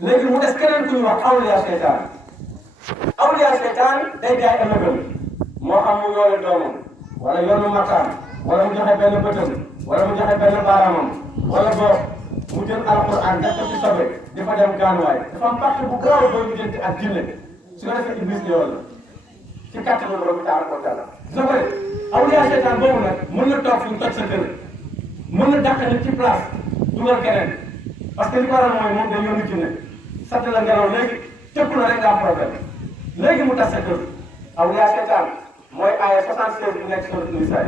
léegi mu des keneen ku ñuy wax awliya seytaan awliya seytaan day jaay ëllëgëm moo xam mu yoole doomam wala yoonu makkaan wala mu joxe benn bëtam wala mu joxe benn baaraamam wala boog mu jël alquran def ko ci sobe di fa dem gaanuwaay dafa am parti bu gaaw booy mu jënti ak jinne su ko defee iblis yool la ci kàttanu borom bi taala ko taala soo ko def awliya seytaan boobu nag mën na toog fi mu toj sa kër mën na dàq nit ci place dugal keneen parce que li ko waral mooy moom day yónni jinne satt la ngelaw léegi tëpp la rek nga am problème léegi mu tas sa kër awliya seytaan mooy aaya 76 bu nekk sur Nisaa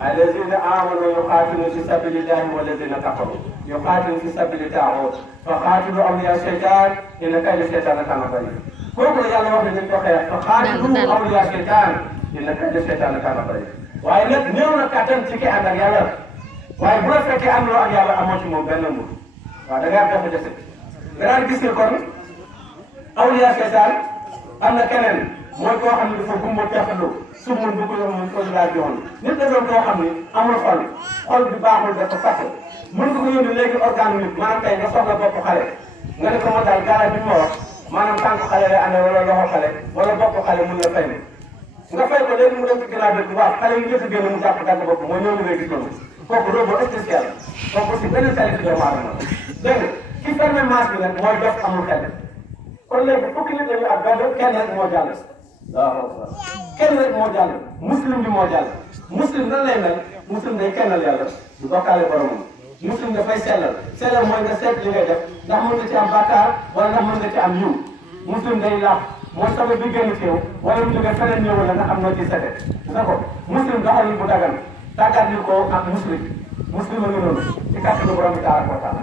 allazina amanu yuqatiluna fi sabilillahi wallazina kafaru yuqatiluna fi sabili taaxut fa qaatilu awliya seytaan inna kayda seytaan kaana da'iif kooku la yàlla wax ne dañ ko xeex fa qaatilu awliya seytaan inna kayda seytaan kaana da'iif waaye nag néew na kattan ci ki ànd ak yàlla waaye bu la fekkee ànduloo ak yàlla amoo ci moom benn mbir waaw da ngaa jafe-jafe nga daan gis ne kon awliya seytaan am na keneen mooy koo xam ne dafa gumba teexalu sumul bu ko mun ko laa joon nit da doon koo xam ne amul xol bi baaxul dafa fàtte mën nga ko yónni léegi organe nit maanaam tey nga soxla bopp xale nga ne ko moo daal garab bi ma wax maanaam tànk xale lay amee wala loxo xale wala bopp xale mun la fay ne nga fay ko léegi mu dem ci ginnaaw bi waaw xale yi njëkk a génn mu jàpp dagg bopp mooy ñëw ngay gis noonu kooku robot spécial kooku aussi benn qualité doomu aadama la dégg nga ki fermé masse bi nag mooy dof amul xel kon léegi fukki nit lañu ak benn kenn rek moo jàll waaw kenn rek moo jàll muslim bi moo jàll muslim nan lay mel muslim day kennal yàlla du bokkaale boromam muslim dafay sellal mooy nga seet li ngay def ndax mën nga ci am bàkkaar wala ndax mën nga ci am yiw muslim day laaf mooy sobe bi génn ci yow wala mu jógee feneen ñëw la nga xam noo ci sete gis nga ko muslim doxalin bu dagan tàggat ñu ko ak muslim a ngi noonu ci kàttanu borom bi tabaraka wa taala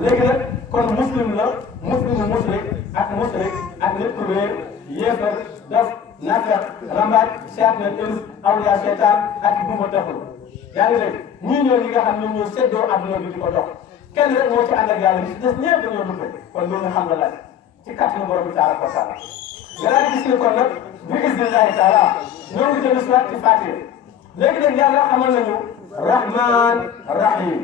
léegi nag kon muslim la muslim ak musrik ak nit ku réer yéefar dof nafeq rambaaj seet na ins awliya seytaan ak gumba taxul yaa ngi dégg ñii ñoo ñi nga xam ñoom ñoo séddoo adduna bi di ko dox kenn rek moo ci ànd ak yàlla ñi ci des ñëpp dañoo dugg kon loolu nga xam nga la ci kàttanu borom bi tabaraka wa taala nga daal di gis ni kon nag bi isnillahi taala ñoo ngi jël soit ci Faatiha léegi nag yàlla xamal nañu rahman rahim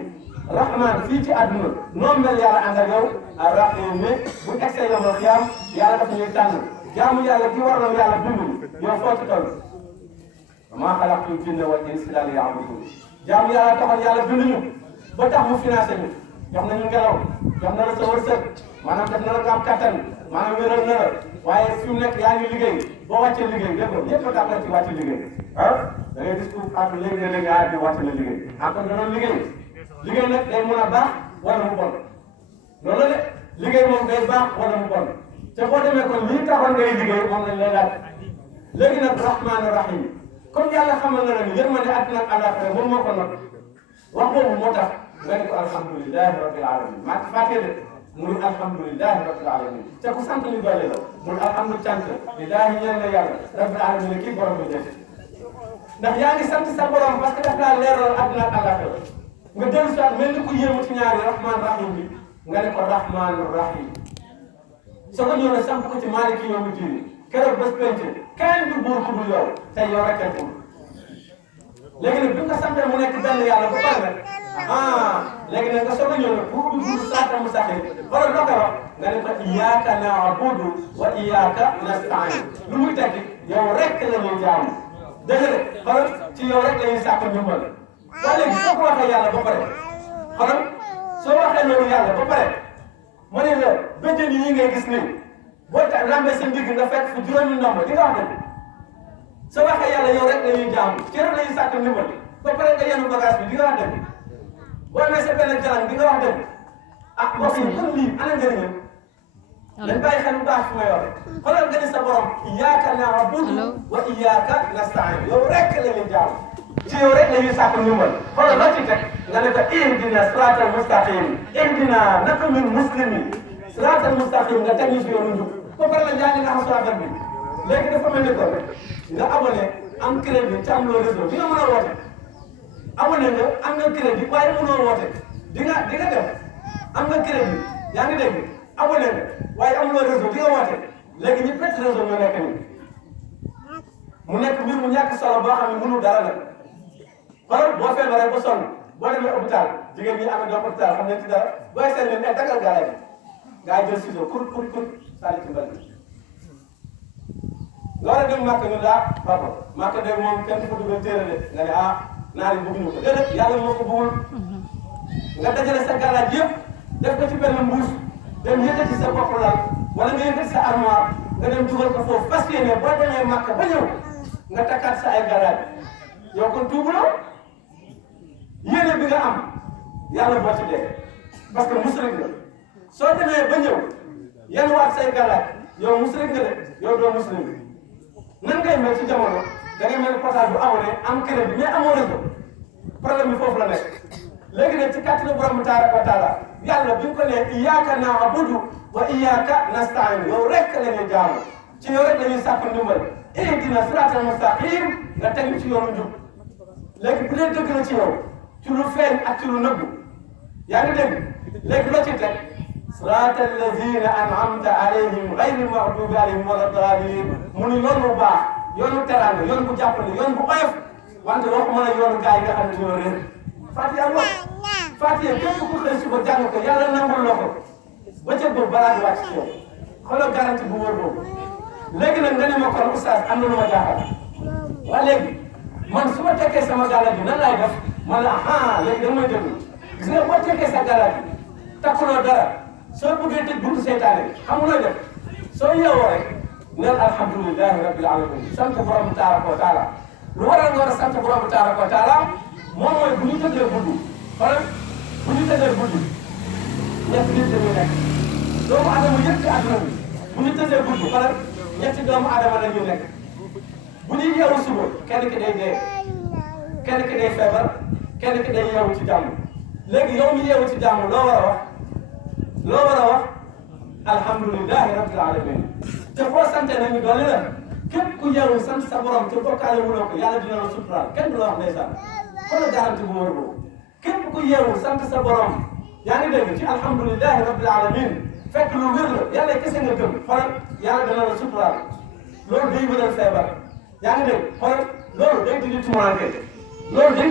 rahman fii ci àdduna noonu mel yàlla ànd ak yow rahim mi bu egsee yomal xiyaam yàlla daf ñuy tànn jaamu yàlla ki war na yàlla dund yow foo ci toll maa xalaqtul jinna wal insa illa liya'budun jaamu yàlla taxal yàlla dund ñu ba tax mu financé ñu jox nañu ngelaw jox na la sa wërsëg maanaam def na la nga am kattan maanaam wéral na la waaye fi mu nekk yaa ngi liggéey boo wàccee liggéey dégg nga ñëpp a d'accord ci wàcce liggéey ah da ngay gis pour àgg léegi-léegi nga di wàcce la liggéey encore da doon liggéey nag day mën a baax wala mu bon loolu la de liggéey moom day baax wala mu bon te boo demee kon lii taxoon ngay liggéey moom lañ lay laaj léegi nag rahmaani rahim comme yàlla xamal na la ni yërmande àddina ak àllaaxira moom moo ko not wax boobu moo tax nga ne ko alhamdulilahi rabbil alamin maa ngi fàttee de muy alhamdulilahi rabbil alamin te ku sant ñu doole la muy alhamdu cant lillahi ñeel na yàlla rabbil alamin kii borom bi def ndax yaa ngi sant sa borom parce que daf laa leeral àddina ak àllaaxira nga dellu si waat mel ni ku yéemu ci ñaari rahman rahim bi nga ne ko rahman rahim soo ko ñëw ne samp ko ci maaliki yawmi diin keroog bés penc kenn du buur ku dul yow tey yow rek kenn buur léegi nag bi nga sampee mu nekk benn yàlla ba pare nag léegi nag nga soog a ñëw nag pour dugg saata mu saxee wala loo koy wax nga ne ko iyyaka na'budu wa iyyaka nasta'in lu muy tekki yow rek la ñuy jaamu dëgg la xoolal ci yow rek la ñuy sàkk ndimbal waaye léegi soo ko waxee yàlla ba pare xoolal soo waxee loolu yàlla ba pare ma ne la bëjjën yi ngay gis nii boo ta lambee sa ndigg nga fekk fu juróomi ndomb di nga wax dëgg soo waxee yàlla yow rek la ñuy jaamu ci rek la ñuy sàkk ndimbal ba pare nga yenu bagage bi di nga wax dëgg boo amee sa benn jalan di nga wax dëgg ah mbokk yi kon lii ana njëriñam dañ bàyyi xel bu baax fi may wax xoolal nga ni sa borom iyyaka na'budu wa iyyaka nasta'in yow rek la ñuy jaamu ci yow rek la ñuy sàkk ndimbal xoolal loo ci teg nga ne ko ihdina siratal mustaqim ihdina naka min muslimin siratal mustaqim nga teg ñu si yoonu njub ba pare la jaa ngi naxa so affaire bi léegi dafa mel ni ko nga abonné am crédit ci am loo réseau di nga mën a woote abonné nga am nga crédit waaye mënoo woote di nga def am nga crédit yaa ngi dégg abonné nga waaye amuloo réseau di nga woote léegi ñi perte réseau ñoo nekk nii mu nekk mbir mu ñàkk solo boo xam ne mënul dara nag xoolal boo feebaree ba sonn boo demee hôpital jigéen ñi amee doom hôpital xam nañ ci dara booy seen leen ay dagal gaale bi gaa yi jël ciseau kur sànni ci mbal mi nga war a dem màkk ñu daa papa màkk de moom kenn du fa dugal téere de nga ne naar yi bëgguñu ko déedéet yàlla moo ko bëggul nga dajale sa galaaj yëpp def ko ci benn mbuus dem yëkkati sa bopp lal wala nga yëkkati sa armoire nga dem dugal ko foofu parce que ne boo demee màkk ba ñëw nga takkaat sa ay galaaj yow kon tuubuloo yéene bi nga am yàlla boo ci dee parce que musrik nga soo demee ba ñëw yan waat say galaaj yow musrik nga de yow doo muslim nan ngay mel ci jamono da ngay mel portable bu abonné am crédit mais amoo réseau problème bi foofu la nekk léegi nag ci kàttanu borom tabaraka wa taala yàlla bi ñu ko nee iyyaka na'budu wa iyyaka nasta'in yow rek la ñuy jaamu ci yow rek la ñuy sàkku ndimbal ihdina siratal mustaqim nga teg ci yoonu njub léegi bu dee dëgg na ci yow ci lu feeñ ak ci lu nëbbu yaa ngi dégg léegi loo ci teg siratal lazina an'amta alayhim ghayril maghdubi alayhim wala daalin mu ni yoon bu baax yoonu teraanga yoon bu jàppale yoon bu oyof wante waxuma la yoonu gars yi nga xam ne ñoo réer Fatiha wax Fatiha képp ku xëy suba jàng ko yàlla nangul la ko ba ca boobu balaa di wàcc ci yow xoolal garanti bu wóor boobu léegi nag nga ne ma kon oustaz am na lu ma jaaxal waa léegi man su ma tekkee sama gàlla bi nan laay def man la léegi da nga may déglu gis nga boo tekkee sa gàlla bi takkuloo dara soo bëggee tëj buntu seytaane bi xam nga looy def soo yeewoo rek neel alhamdulilahi rabbil alamin sant borom tabaraka wa taala lu waral nga war a sant borom tabaraka wa taala moom mooy bu ñu tëddee guddi xoolal bu ñu tëddee guddi ñetti nit dañuy nekk doomu adama yëpp ci àdduna bi bu ñu tëddee guddi xoolal ñetti doomu adama la ñuy nekk bu ñuy yeewu suba kenn ki day dee kenn ki day feebar kenn ki day yeewu ci jàmm léegi yow mi yeewu ci jàmm loo war a wax alhamdulilahi rabbil alamin te boo sante nañu doole la képp ku yeewu sant sa borom te bokkaale wuloo ko yàlla dina la suturaal kenn du la wax ndeysaan kon garanti bu wóor boobu képp ku yeewu sant sa borom yaa ngi dégg ci alhamdulilahi rabbil alamin fekk lu wér la yàlla kese nga gëm xoolal yàlla dina la suturaal loolu day wéral feebar yaa ngi dégg xoolal loolu day dindi tumuranke loolu day